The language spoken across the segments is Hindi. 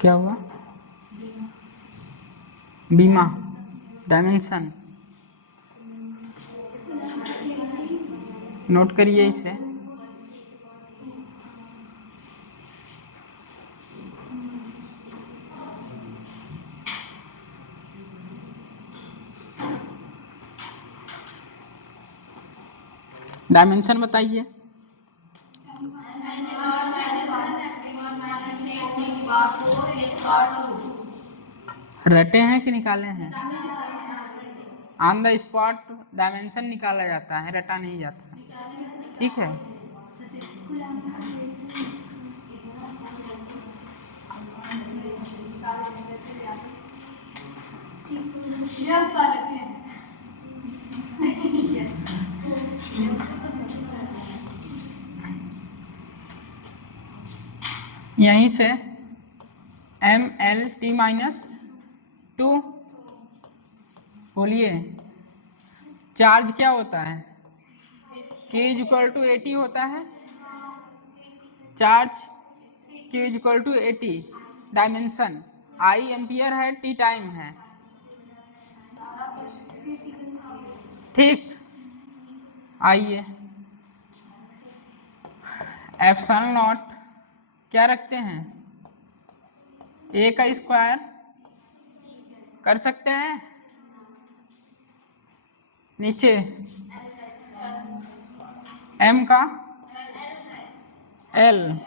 क्या हुआ? बीमा डायमेंशन नोट करिए इसे। डायमेंशन बताइए। रटे हैं कि निकाले हैं? ऑन द स्पॉट डायमेंशन निकाला जाता है, रटा नहीं जाता। ठीक है, यहीं से ML_T-2 बोलिए। चार्ज क्या होता है? Q=AT होता है। Charge Q=AT। Dimension I ampere है, T टाइम है। ठीक, आइए एप्सिलॉन नॉट क्या रखते हैं? A का स्क्वायर कर सकते हैं नीचे, M का L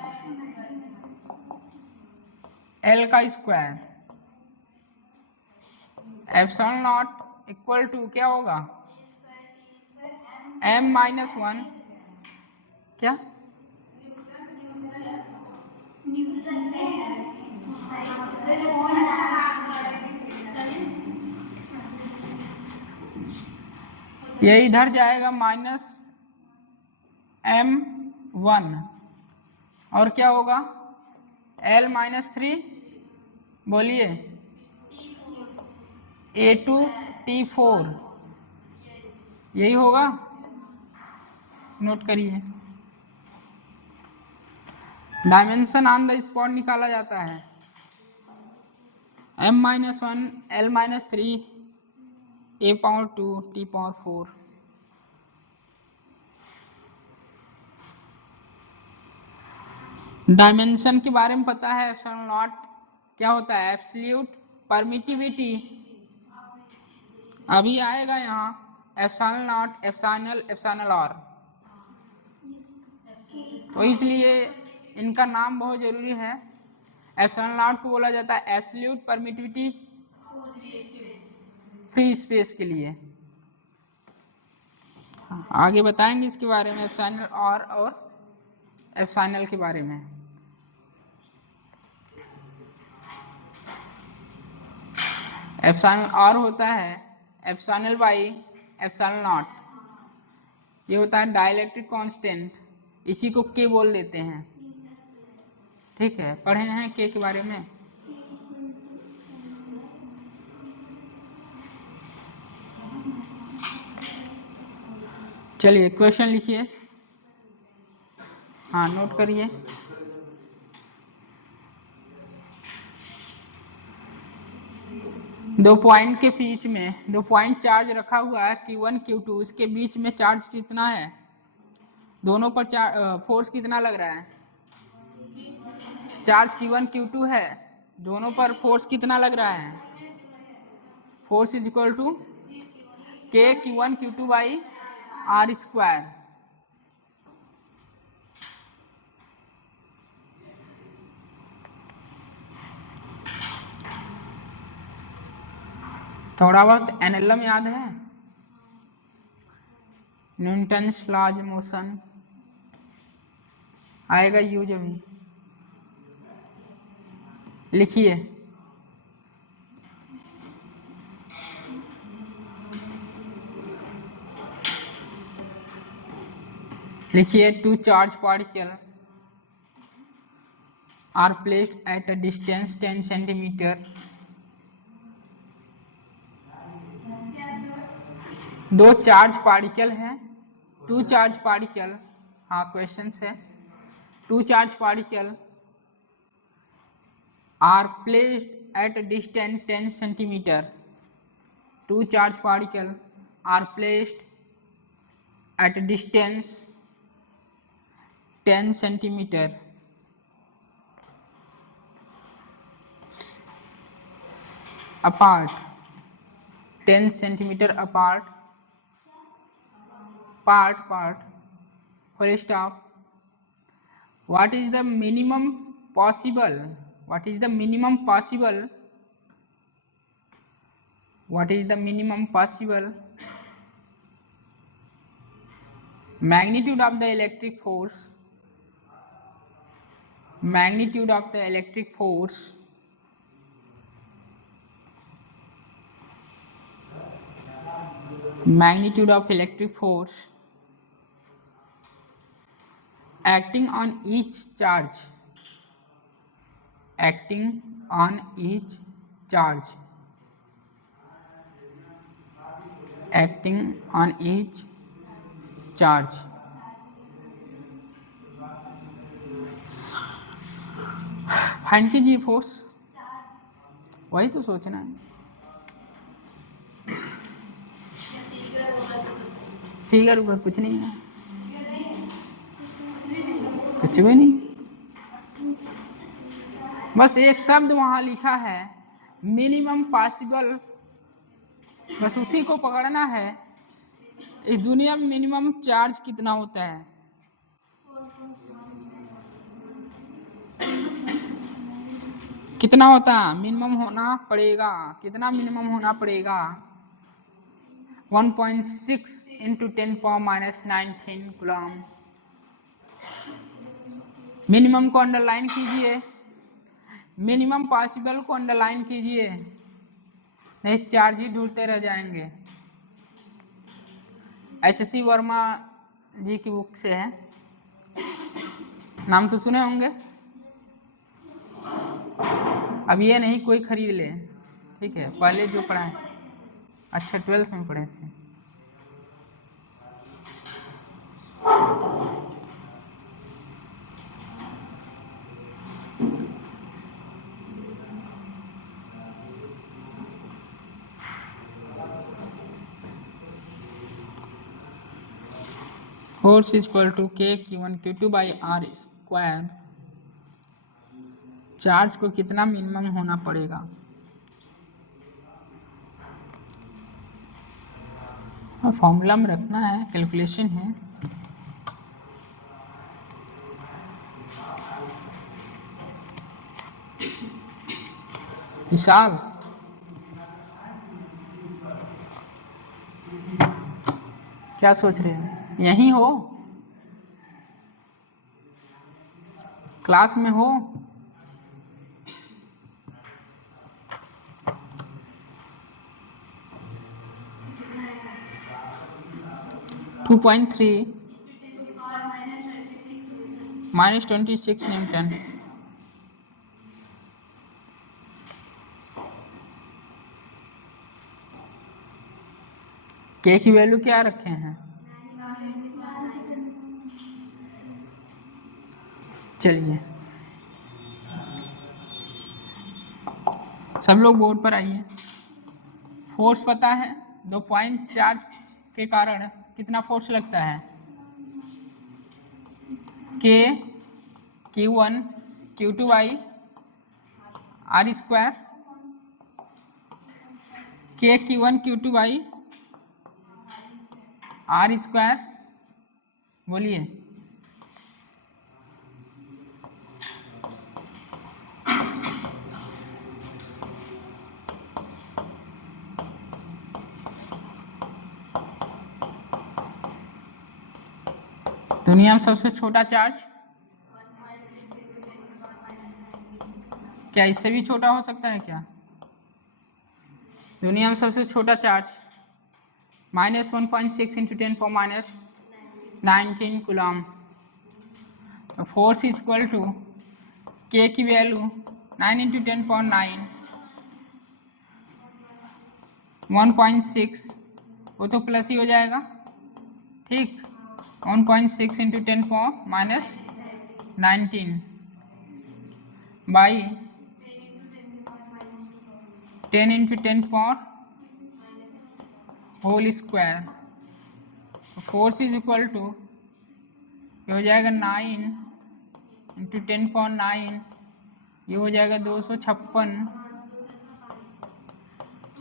का square. Epsilon not equal to क्या होगा? M-1 क्या? ये इधर जाएगा -M1 और क्या होगा? L-3 बोलिए A2T4 यही होगा। नोट करिए। डायमेंशन ऑन द स्पॉट निकाला जाता है। M-1 L-3 A⁴ T⁴। Dimension के बारे में पता है। एप्सिलॉन नॉट क्या होता है? Absolute permittivity. अभी आएगा यहाँ epsilon not, epsilon, epsilon r, तो इसलिए इनका नाम बहुत जरूरी है। एप्सिलॉन नॉट को बोला जाता है एब्सोल्यूट परमिटिविटी फ्री स्पेस के लिए। आगे बताएंगे इसके बारे में, एप्सिलॉन आर और एप्सिलॉन के बारे में। एप्सिलॉन आर होता है एप्सिलॉन बाई एप्सिलॉन नॉट। ये होता है डाइलेक्ट्रिक कांस्टेंट, इसी को के बोल देते हैं। ठीक है, पढ़े हैं के बारे में। चलिए क्वेश्चन लिखिए। हाँ नोट करिए। दो पॉइंट के बीच में दो पॉइंट चार्ज रखा हुआ है Q1 Q2, इसके बीच में चार्ज कितना है? दोनों पर फोर्स कितना लग रहा है? चार्ज Q1 Q2 है, दोनों पर फोर्स कितना लग रहा है? Force is equal to K Q1 Q2 by R square. थोड़ा बहुत एनएलएम याद है? न्यूटन्स लॉज मोशन आएगा यूज। अभी लिखिए। लिखिए two charge particle are placed at a distance 10 centimetre. दो चार्ज पार्टिकल हैं, टू चार्ज पार्टिकल। हाँ क्वेश्चन है, two charge particle are placed at a distance 10 centimeter. Two charged particles are placed at a distance 10 centimeter apart, 10 centimeter apart, part, full stop. What is the minimum possible? What is the minimum possible? What is the minimum possible magnitude of the electric force? Magnitude of the electric force magnitude of electric force acting on each charge, acting on each charge, acting on each charge. Find कीजिए फोर्स, वही तो सोचना है। फिगर उगर कुछ नहीं है, कुछ भी नहीं, बस एक शब्द वहां लिखा है मिनिमम पॉसिबल, बस उसी को पकड़ना है। इस दुनिया में मिनिमम चार्ज कितना होता है? कितना होता है? मिनिमम होना पड़ेगा, कितना मिनिमम होना पड़ेगा? 1.6 इंटू 10⁻⁹ कूलम। मिनिमम को अंडरलाइन कीजिए, मिनिमम पॉसिबल को अंडरलाइन कीजिए, नहीं चार्ज ही ढूंढते रह जाएंगे। HC वर्मा जी की बुक से है, नाम तो सुने होंगे। अब ये नहीं कोई खरीद ले, ठीक है, पहले जो पढ़ा है। अच्छा 12th में पढ़े थे। Force is equal to K⁴ charge को कितना मिनिमम होना पड़ेगा? फॉर्मूला में रखना है, कैलकुलेशन है। विशाल क्या सोच रहे हैं? यहीं हो, क्लास में हो? -2.3 -26 न्यूटन। के की वैल्यू क्या रखे हैं? चलिए सब लोग बोर्ड पर आइए। फोर्स पता है, 2 पॉइंट चार्ज के कारण कितना फोर्स लगता है? Q1 Q2 by R square, Q1 Q2 by R square. बोलिए दुनिया में सबसे छोटा चार्ज क्या इससे भी छोटा हो सकता है क्या? दुनिया में सबसे छोटा charge -1.6 into 10⁻⁹ coulomb. Force is equal to K की वैल्यू 9 इंटू 10⁻9 1.6, वो तो प्लस ही हो जाएगा, ठीक। 1.6 into 10⁻⁹ by 10 into 10 power whole square, force is equal to, ये हो जाएगा 9 इंटू 10 पावर 9, ये हो जाएगा 256,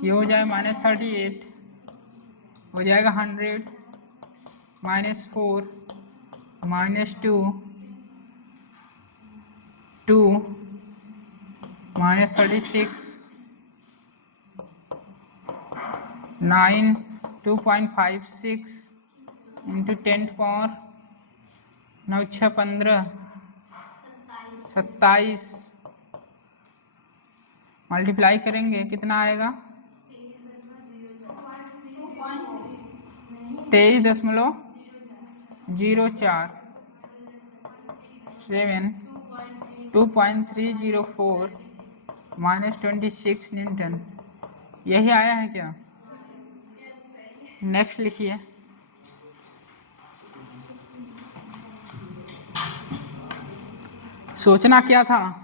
ये हो जाएगा -38, हो जाएगा 100 -4 -2 2 -36 9 2.56 इंटू 10 पावर 9 6 15 27, मल्टीप्लाई करेंगे कितना आएगा 23.04 7 2.304 -26 न्यूटन, यही आया है क्या? नेक्स्ट लिखिए। सोचना क्या था?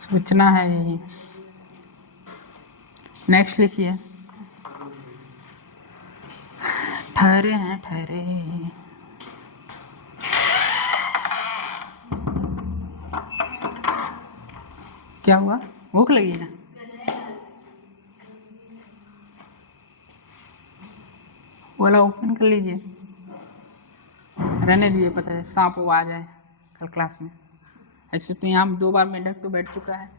सोचना है यही। नेक्स्ट लिखिए। ठहरे हैं ठहरे, क्या हुआ? भूख लगी ना? वाला ओपन कर लीजिए, रहने दिए, पता है सांप वो आ जाए कल क्लास में। ऐसे तो यहाँ 2 बार मेंढक तो बैठ चुका है।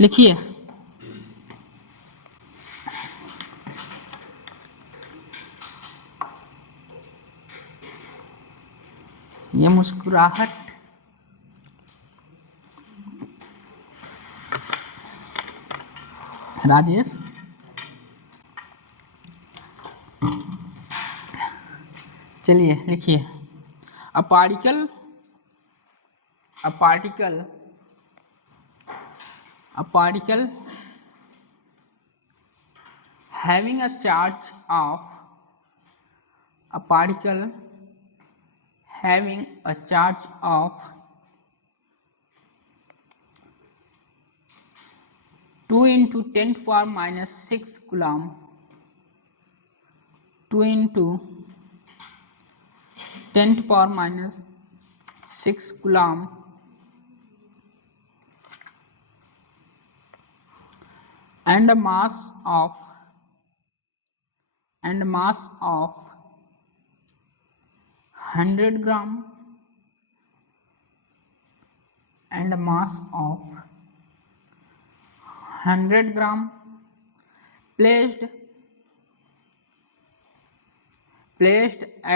लिखिए। ये मुस्कुराहट राजेश, चलिए लिखिए। A particle having a charge of a particle having a charge of 2 into 10 power minus 6 coulomb, 2 into 10 power minus 6 coulomb and a mass of 100 gram and a mass of 100 gram placed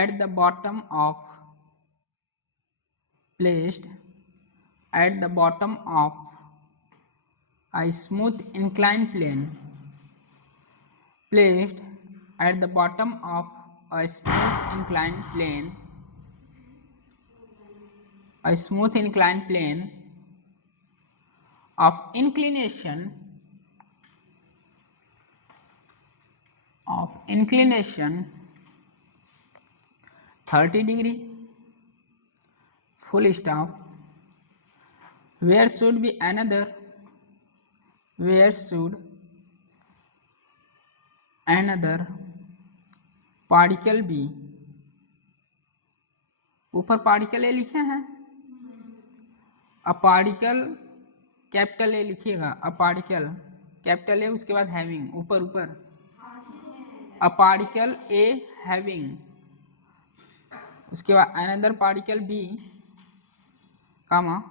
at the bottom of a smooth inclined plane, placed at the bottom of a smooth inclined plane of inclination 30 degree, full stop. Where should another particle be? ऊपर पार्टिकल ए लिखे हैं, अ पार्टिकल कैपिटल ए लिखिएगा, अ पार्टिकल कैपिटल ए, उसके बाद हैविंग ऊपर अ पार्टिकल ए हैविंग, उसके बाद another particle B comma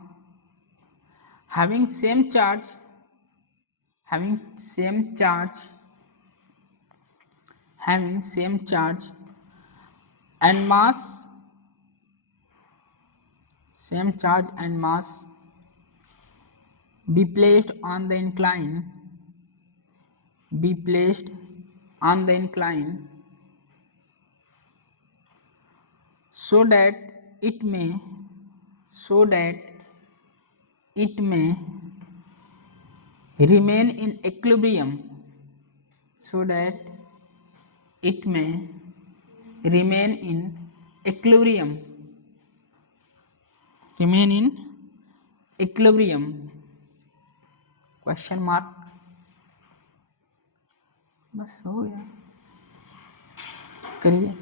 having same charge and mass be placed on the incline so that it may remain in equilibrium, so that it may remain in equilibrium, question mark. बस हो गया, करिए।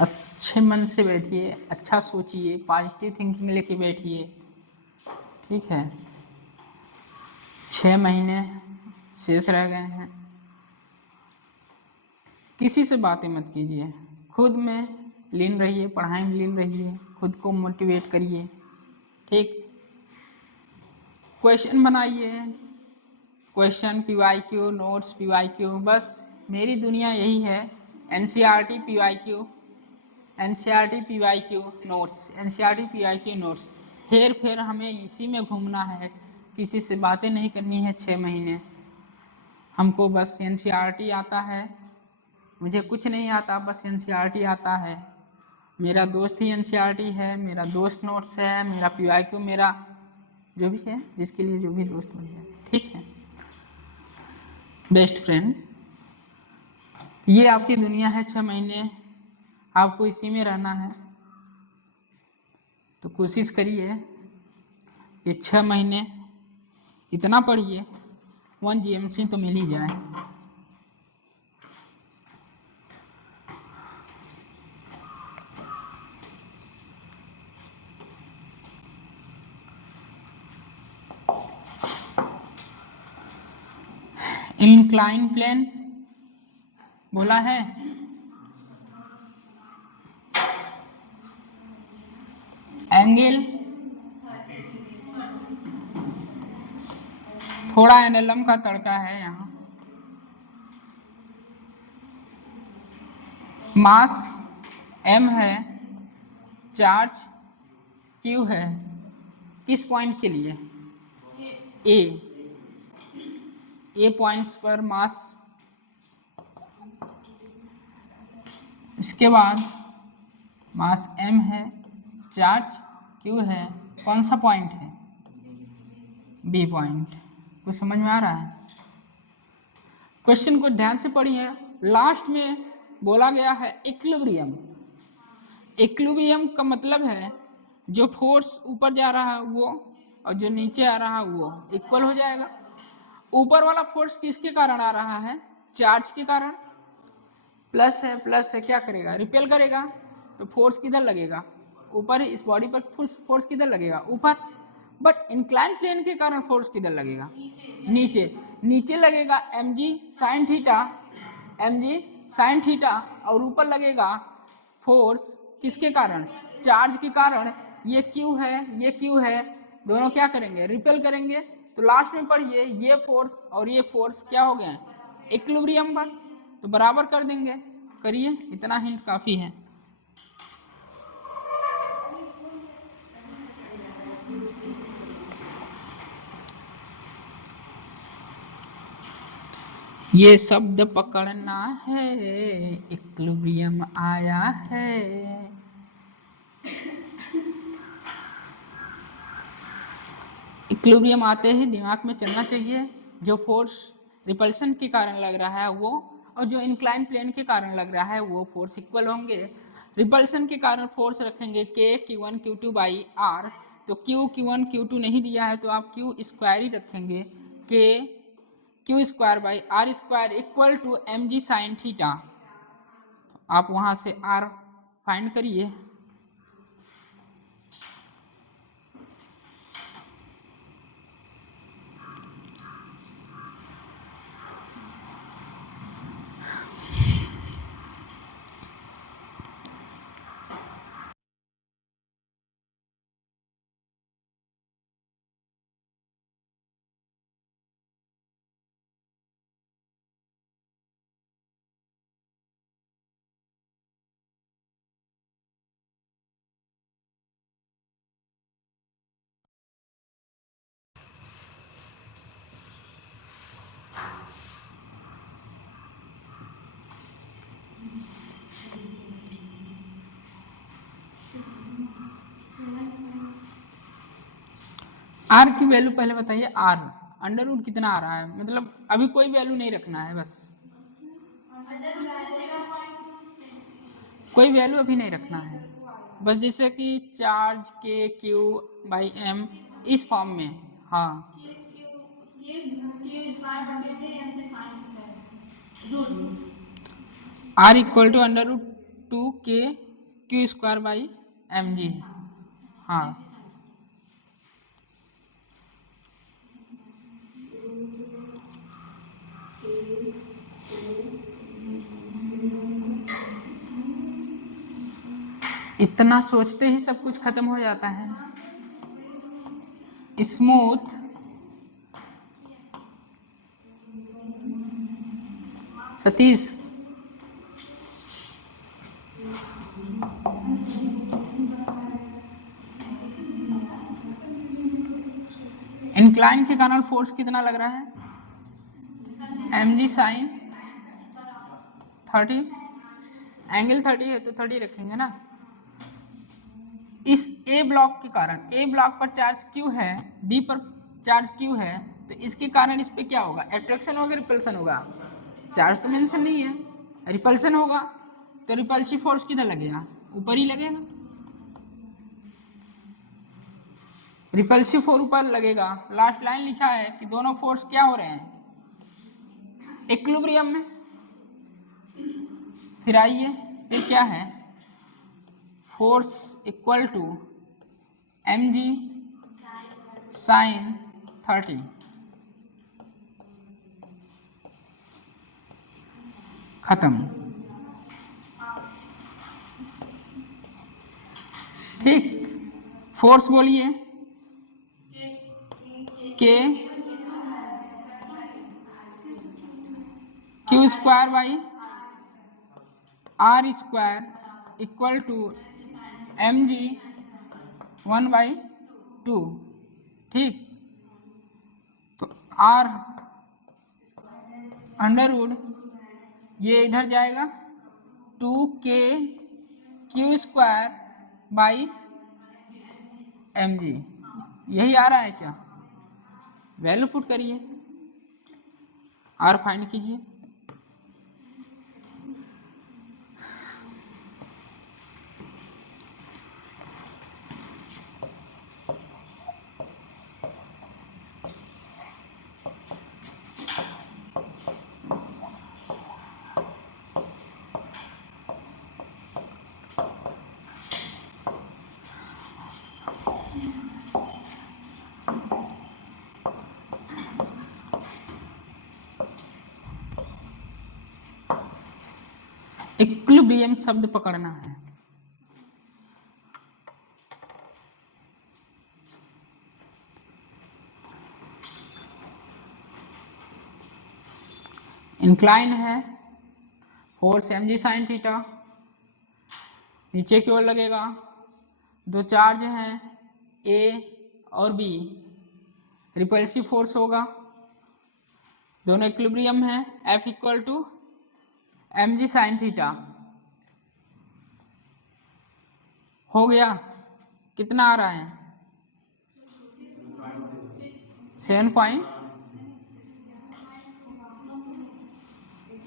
अच्छे मन से बैठिए, अच्छा सोचिए, पॉजिटिव थिंकिंग लेके बैठिए, ठीक है। 6 महीने शेष रह गए हैं। किसी से बातें मत कीजिए, खुद में लीन रहिए, पढ़ाई में लीन रहिए, खुद को मोटिवेट करिए, ठीक। क्वेश्चन बनाइए, क्वेश्चन, PYQ, नोट्स, PYQ, बस मेरी दुनिया यही है। NCERT PYQ, NCERT PYQ notes, NCERT PYQ notes, हेर फेर हमें इसी में घूमना है, किसी से बातें नहीं करनी है 6 महीने। हमको बस NCERT आता है, मुझे कुछ नहीं आता, बस NCERT आता है। मेरा दोस्त ही NCERT है, मेरा दोस्त नोट्स है, मेरा PYQ, मेरा जो भी है, जिसके लिए जो भी दोस्त बन जाए, ठीक है। बेस्ट फ्रेंड, ये आपकी दुनिया है। 6 महीने आपको इसी में रहना है, तो कोशिश करिए ये 6 महीने इतना पढ़िए 1 GMC तो मिल ही जाए। इंक्लाइन प्लेन बोला है, एंगल थोड़ा एनएलएम का तड़का है यहाँ। मास m है, चार्ज q है, किस पॉइंट के लिए? ए पॉइंट्स पर मास। इसके बाद मास m है, चार्ज q है, कौन सा पॉइंट है? B point. कुछ समझ में आ रहा है? क्वेश्चन को ध्यान से पढ़िए। लास्ट में बोला गया है इक्विलिब्रियम। इक्विलिब्रियम का मतलब है जो फोर्स ऊपर जा रहा है वो और जो नीचे आ रहा है वो इक्वल हो जाएगा। ऊपर वाला फोर्स किसके कारण आ रहा है? चार्ज के कारण। प्लस है क्या करेगा? रिपेल करेगा। तो फोर्स किधर लगेगा? ऊपर। इस बॉडी पर फोर्स किधर लगेगा? ऊपर। बट इंक्लाइन प्लेन के कारण फोर्स किधर लगेगा? नीचे लगेगा mg sin थीटा, और ऊपर लगेगा फोर्स किसके कारण? चार्ज के कारण। ये Q है, दोनों क्या करेंगे? रिपेल करेंगे। तो लास्ट में पढ़िए, ये फोर्स और ये फोर्स क्या हो गए? इक्विलिब्रियम पर, तो बराबर कर देंगे। करिए, इतना हिंट काफी है। ये शब्द पकड़ना है, इक्विलिब्रियम आया है। इक्विलिब्रियम आते ही दिमाग में चलना चाहिए जो फोर्स रिपल्शन के कारण लग रहा है वो, और जो इंक्लाइन प्लेन के कारण लग रहा है वो फोर्स इक्वल होंगे। रिपल्शन के कारण फोर्स रखेंगे K Q1 Q2 by R, तो Q Q1 Q2 नहीं दिया है तो आप Q स्क्वायर ही रखेंगे, K Q square by R square equal to mg sine theta. आप वहां से R फाइंड करिए। R की वैल्यू पहले बताइए। R अंडर रूट कितना आ रहा है, मतलब अभी कोई वैल्यू नहीं रखना है, बस कोई वैल्यू अभी नहीं रखना है, बस जैसे कि charge K Q by M इस फॉर्म में। हाँ R equal to under root 2K Q square by mg। हाँ इतना सोचते ही सब कुछ खत्म हो जाता है। स्मूथ सतीश, इंक्लाइन के कारण फोर्स कितना लग रहा है, mg साइन 30, एंगल 30 है तो 30 रखेंगे ना। इस A ब्लॉक के कारण, A ब्लॉक पर चार्ज Q है, B पर चार्ज Q है, तो इसके कारण इस पे क्या होगा, एट्रैक्शन होगा रिपल्सन होगा, चार्ज तो मेंशन नहीं है, रिपल्सन होगा, तो रिपल्सिव फोर्स किधर लगेगा, ऊपर ही लगेगा, रिपल्सिव फोर्स ऊपर लगेगा। लास्ट लाइन लिखा है कि दोनों फोर्स क्या हो रहे हैं, इक्विलिब्रियम में। फिर आइए, फिर क्या है, force equal to mg sine 30। खत्म, ठीक। फोर्स बोलिए, K Q square by R square equal to mg 1/2, ठीक। तो R अंडर रूट ये इधर जाएगा 2K Q square by mg, यही आ रहा है क्या, वैल्यू पुट करिए, R फाइंड कीजिए। इक्विलिब्रियम शब्द पकड़ना है, इंक्लाइन है, फोर्स mg साइन थीटा, नीचे की ओर लगेगा, दो चार्ज हैं A और B, रिपल्सिव फोर्स होगा, दोनों इक्विलिब्रियम है, F equal to mg sine theta. हो गया, कितना आ रहा है, 7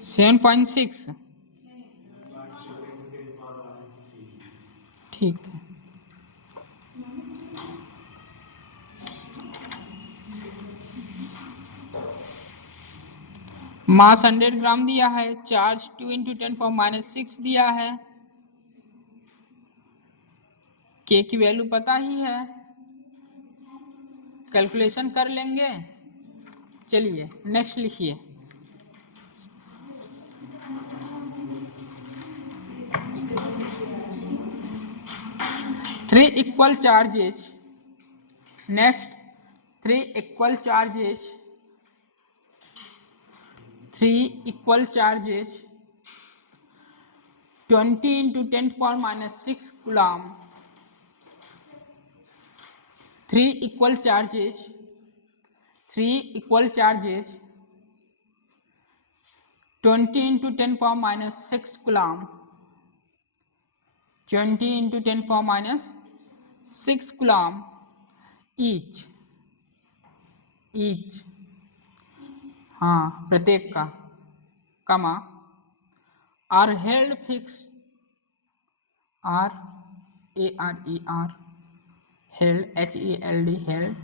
7.6 ठीक है। मास 100 ग्राम दिया है, चार्ज 2 × 10⁻⁶ दिया है, के की वैल्यू पता ही है, कैलकुलेशन कर लेंगे। चलिए नेक्स्ट लिखिए। Three equal charges, next 3 equal charges, 20 × 10⁻⁶ coulomb, 3 equal charges, 20 × 10⁻⁶ coulomb, 20 × 10⁻⁶ coulomb each, हाँ प्रत्येक का, comma are held fix, ARER held, HELD held,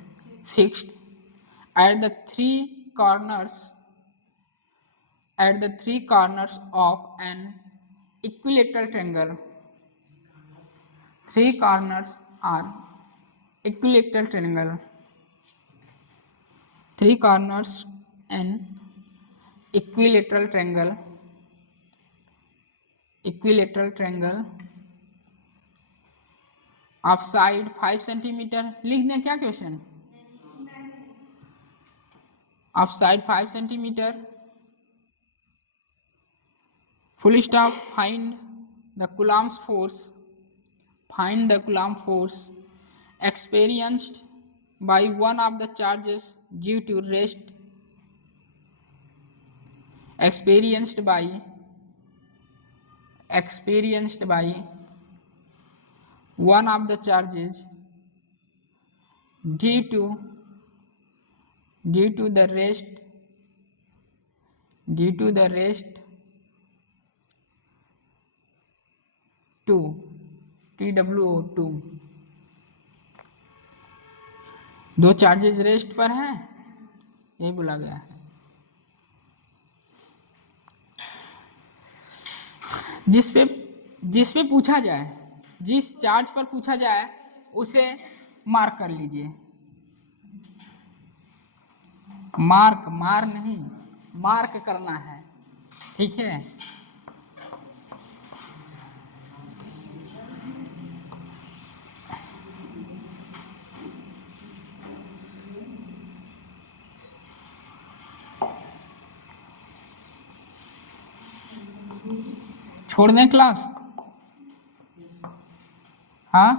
fixed at the three corners of an equilateral triangle. Three corners are equilateral triangle. Three corners an equilateral triangle. Of side 5 centimetre. लिख दें क्या question? Of side 5 centimetre, full stop, find the coulomb force experienced by one of the charges due to rest, experienced by one of the charges due to the rest to TWO2, दो चार्जेस रेस्ट पर हैं, यही बोला गया है। जिस पे पूछा जाए, जिस चार्ज पर पूछा जाए उसे मार्क कर लीजिए। मार्क करना है, ठीक है। छोड़ दें क्लास? हाँ,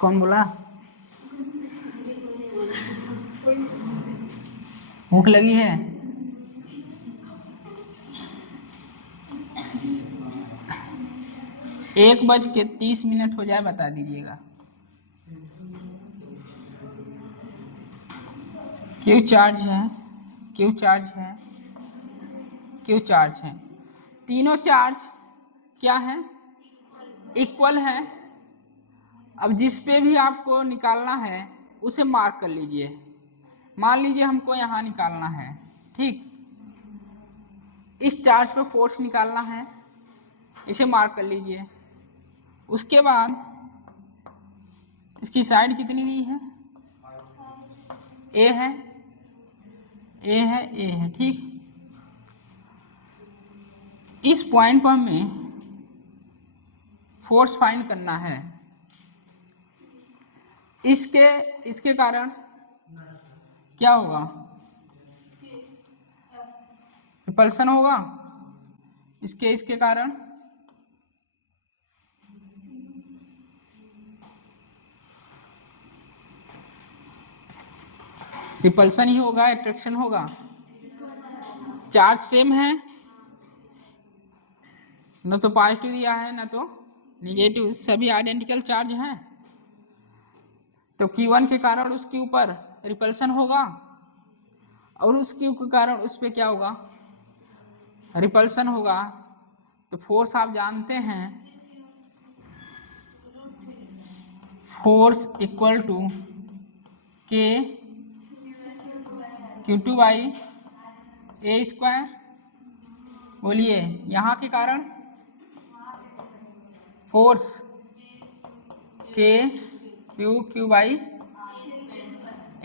कौन बोला? भूख लगी है? एक 1:30 हो जाए बता दीजिएगा। क्यों चार्ज है, तीनों चार्ज क्या है? इक्वल है। अब जिस पे भी आपको निकालना है उसे मार्क कर लीजिए। मान लीजिए हमको यहाँ निकालना है, ठीक, इस चार्ज पे फोर्स निकालना है, इसे मार्क कर लीजिए। उसके बाद इसकी साइड कितनी दी है? ए है, ठीक। इस पॉइंट पर हमें फोर्स फाइंड करना है। इसके कारण क्या होगा? रिपल्सन होगा। इसके कारण रिपल्सन ही होगा, अट्रैक्शन होगा। चार्ज सेम है, न तो पॉजिटिव दिया है न तो निगेटिव, सभी आइडेंटिकल चार्ज हैं। तो Q1 के कारण उसके ऊपर रिपल्सन होगा और उस क्यू के कारण उस पर क्या होगा, रिपल्सन होगा। तो फोर्स आप जानते हैं, फोर्स इक्वल टू के Q2 बाई ए स्क्वायर। बोलिए यहाँ के कारण फोर्स के Q by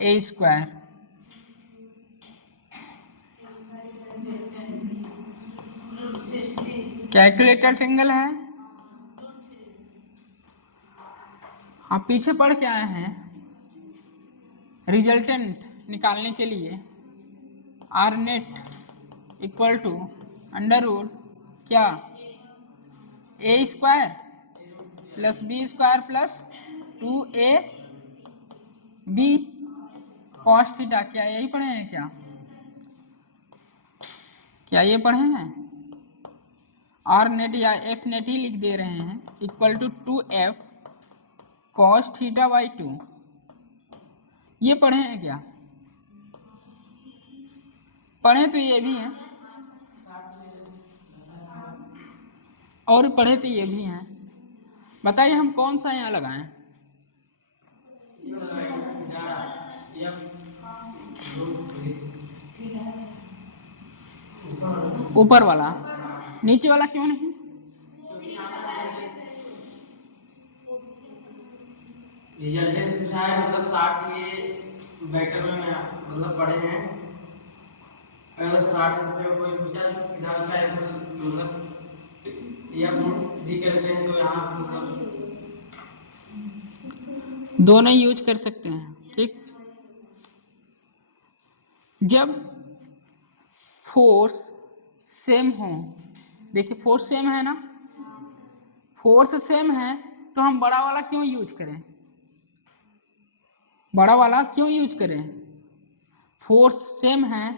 A square. Calculator triangle है, आप पीछे पढ़ के आए हैं। रिजल्टेंट निकालने के लिए R net equal to under root क्या, A square plus B square plus 2a B cos theta. क्या यही पढ़े हैं क्या, क्या ये पढ़े हैं? आर नेट या एफ नेट ही लिख दे रहे हैं, equal to 2f cos theta by 2। ये पढ़े हैं क्या? पढ़े तो ये भी हैं और पढ़े तो ये भी हैं। बताइए हम कौन सा यहाँ लगाएं? ऊपर वाला, नीचे वाला क्यों नहीं? रिजल्टेंट पूछा है, मतलब 60 के वेक्टर में मतलब पढ़े हैं। अगर 60 पे कोई पूछा तो सीधा उसका आंसर मतलब या डी करते हैं, तो यहाँ मतलब दोनों यूज कर सकते हैं। ठीक, जब फोर्स सेम हो, देखिए फोर्स सेम है ना, फोर्स सेम है तो हम बड़ा वाला क्यों यूज करें, बड़ा वाला क्यों यूज करें? फोर्स सेम है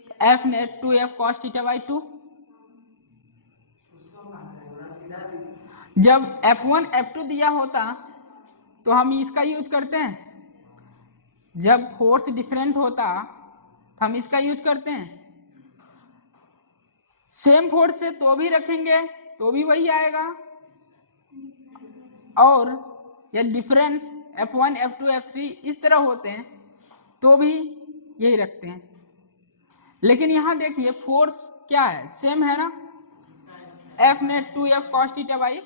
तो F net 2f cos theta by 2। जब F1 F2 दिया होता तो हम इसका यूज करते हैं, जब फोर्स डिफरेंट होता तो हम इसका यूज करते हैं। सेम फोर्स से तो भी रखेंगे तो भी वही आएगा, और या डिफरेंस F1 F2 F3 इस तरह होते हैं तो भी यही रखते हैं। लेकिन यहाँ देखिए फोर्स क्या है, सेम है ना, F net 2f cos theta by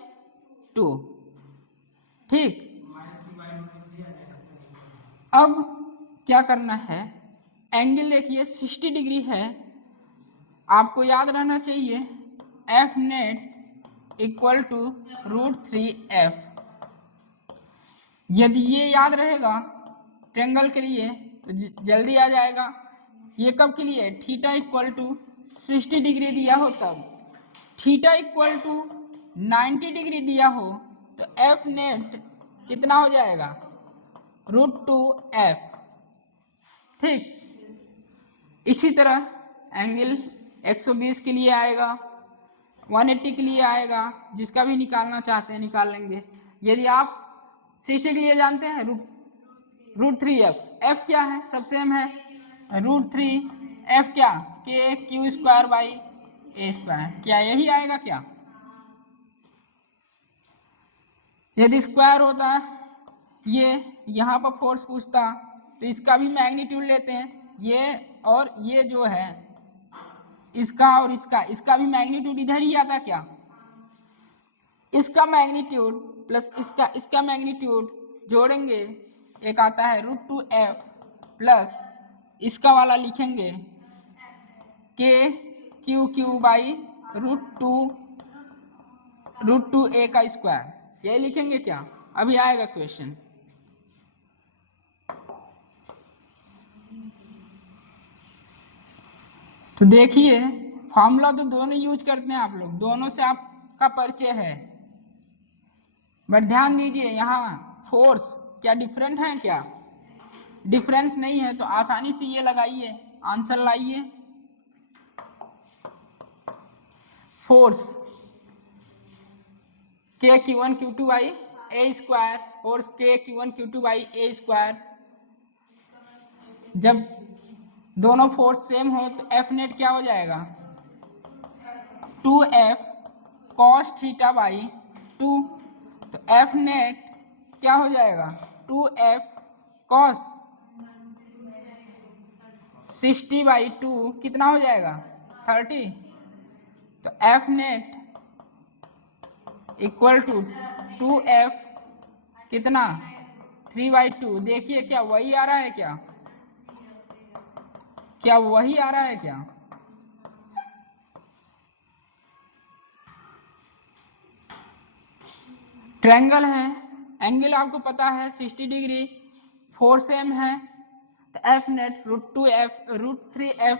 2। ठीक, अब क्या करना है, एंगल देखिए 60 डिग्री है। आपको याद रहना चाहिए F net equal to √3f। यदि ये याद रहेगा ट्रायंगल के लिए तो जल्दी आ जाएगा। ये कब के लिए, थीटा इक्वल टू 60 डिग्री दिया हो तब, थीटा इक्वल टू 90 डिग्री दिया हो तो एफ नेट कितना हो जाएगा, √2f। ठीक, इसी तरह एंगल 120 के लिए आएगा, 180 के लिए आएगा, जिसका भी निकालना चाहते हैं निकाल लेंगे। यदि आप 60 के लिए जानते हैं √3f, f क्या है, सब सेम है, √3f क्या, के Q square by A square. क्या यही आएगा क्या? यदि स्क्वायर होता ये यहाँ पर फोर्स पूछता तो इसका भी मैग्नीट्यूड लेते हैं, ये और ये जो है इसका और इसका भी मैग्नीट्यूड इधर ही आता क्या, इसका मैग्नीट्यूड प्लस इसका मैग्नीट्यूड जोड़ेंगे, एक आता है √2f प्लस इसका वाला लिखेंगे के क्यू बाई √2a का स्क्वायर। यही लिखेंगे क्या? अभी आएगा क्वेश्चन। तो देखिए फॉर्मूला तो दोनों यूज करते हैं आप लोग, दोनों से आपका परिचय है, बट ध्यान दीजिए यहाँ फोर्स क्या डिफरेंट है, क्या डिफरेंस नहीं है तो आसानी से ये लगाइए, आंसर लाइए। फोर्स के Q1 Q2 by A square, force के Q1 Q2 by A square, जब दोनों फोर्स सेम हो तो एफ नेट क्या हो जाएगा 2f cos थीटा बाई 2, तो एफ नेट क्या हो जाएगा 2f cos 60 बाई 2 कितना हो जाएगा 30, तो F net equal to 2f कितना 3/2। देखिए क्या वही आ रहा है, क्या वही आ रहा है क्या? ट्रायंगल है, एंगल आपको पता है 60 डिग्री, फोर्स सेम है, तो एफ नेट √3f,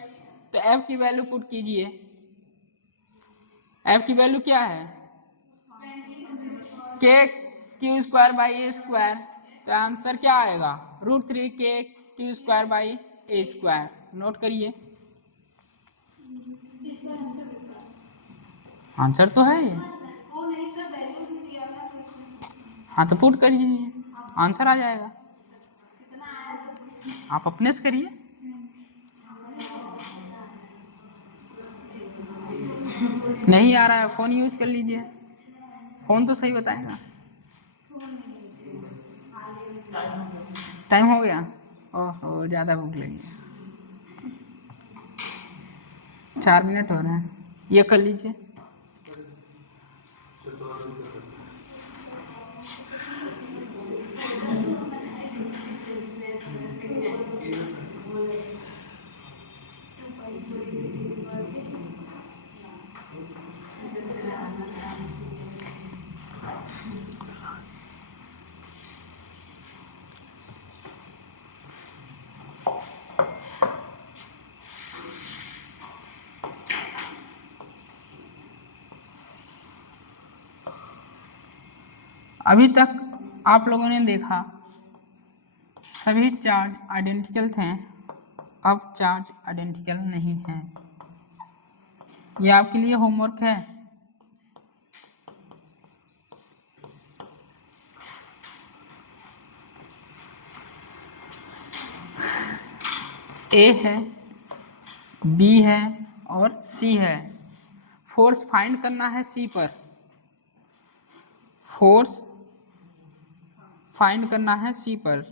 तो एफ की वैल्यू पुट कीजिए। एफ की वैल्यू क्या है के Q square by A square, तो आंसर क्या आएगा √3 के Q square by A square. Note करिए, आंसर तो है ये। हाँ तो पुट कर दीजिए, आंसर आ जाएगा। आप अपने से करिए। नहीं आ रहा है, फोन यूज कर लीजिए, फोन तो सही बताएगा। टाइम हो गया, ओहो ज़्यादा भूख लगी, 4 मिनट हो रहे हैं, ये कर लीजिए। अभी तक आप लोगों ने देखा सभी चार्ज आइडेंटिकल थे, अब चार्ज आइडेंटिकल नहीं है। ये आपके लिए होमवर्क है। ए है, बी है और सी है। फोर्स फाइंड करना है सी पर, फोर्स फाइंड करना है सी पर।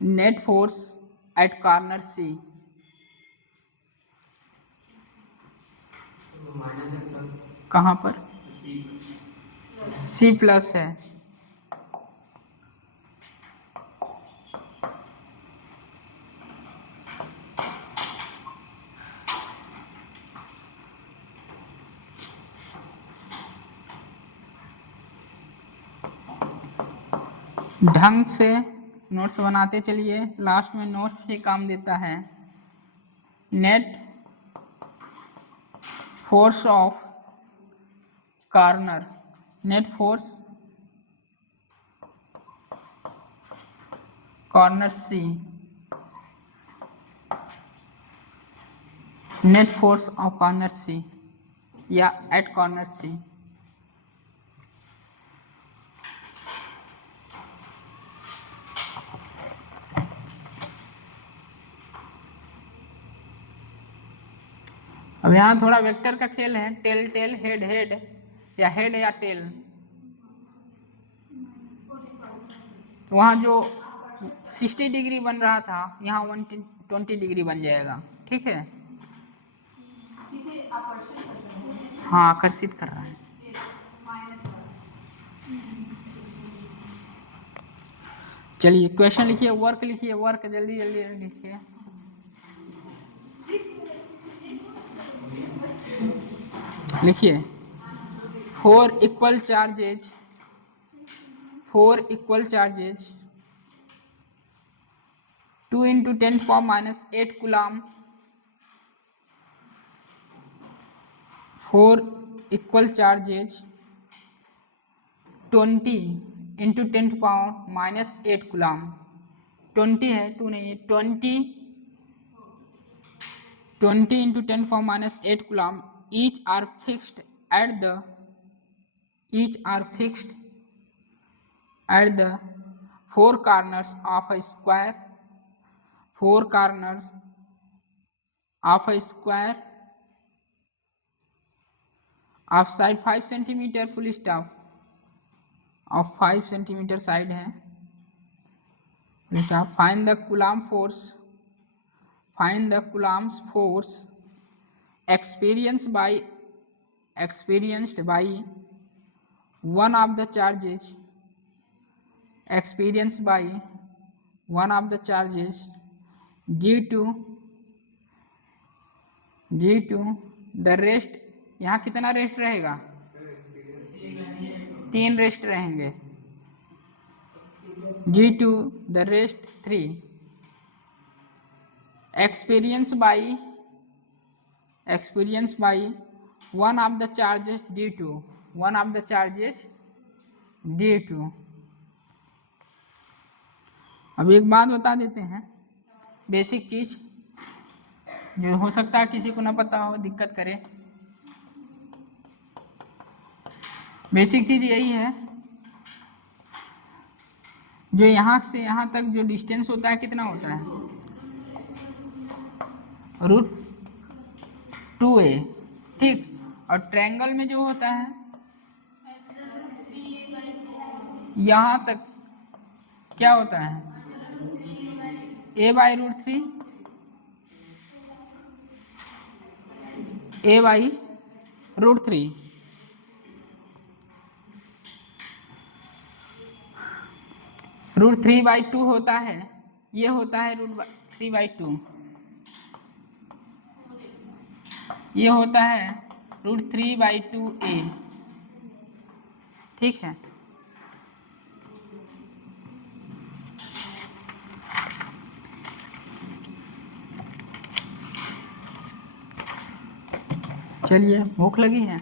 नेट फोर्स एट कॉर्नर सी, कहाँ पर सी प्लस है। ढंग से नोट्स बनाते चलिए, लास्ट में नोट्स ही काम देता है। Net force of corner, net force corner C, net force of corner C या एट कॉर्नर सी। अब यहाँ थोड़ा वेक्टर का खेल है, टेल टेल, हेड हेड, या हेड या टेल। तो वहाँ जो 60 डिग्री बन रहा था यहाँ 120 डिग्री बन जाएगा, ठीक है। हाँ आकर्षित कर रहा है। चलिए क्वेश्चन लिखिए, वर्क लिखिए, वर्क जल्दी जल्दी लिखिए। लिखिए 4 equal charges, 4 equal charges 2 × 10⁻⁸ coulomb, 4 equal charges 20 × 10⁻⁸ coulomb. 20 है, 2 नहीं है, 20 × 10⁻⁸ coulomb. each are fixed at the 4 corners of a square 4 corners of a square of side 5 centimeter full stop of 5 centimeter side है full stop. Find the Coulomb force. Find the Coulomb's force experienced by one of the charges experienced by one of the charges due to the rest. यहाँ कितना रेस्ट रहेगा? 3 रेस्ट रहेंगे. due to the rest 3 experienced by one of the charges due to. अब एक बात बता देते हैं, बेसिक चीज जो हो सकता है किसी को ना पता हो, दिक्कत करे. बेसिक चीज यही है, जो यहाँ से यहाँ तक जो डिस्टेंस होता है कितना होता है? √2a. ठीक. और ट्रायंगल में जो होता है यहाँ तक क्या होता है? a/√3 a/√3. √3/2 होता है, ये होता है √3/2. ये होता है √3/2a. ठीक है. चलिए, भूख लगी है.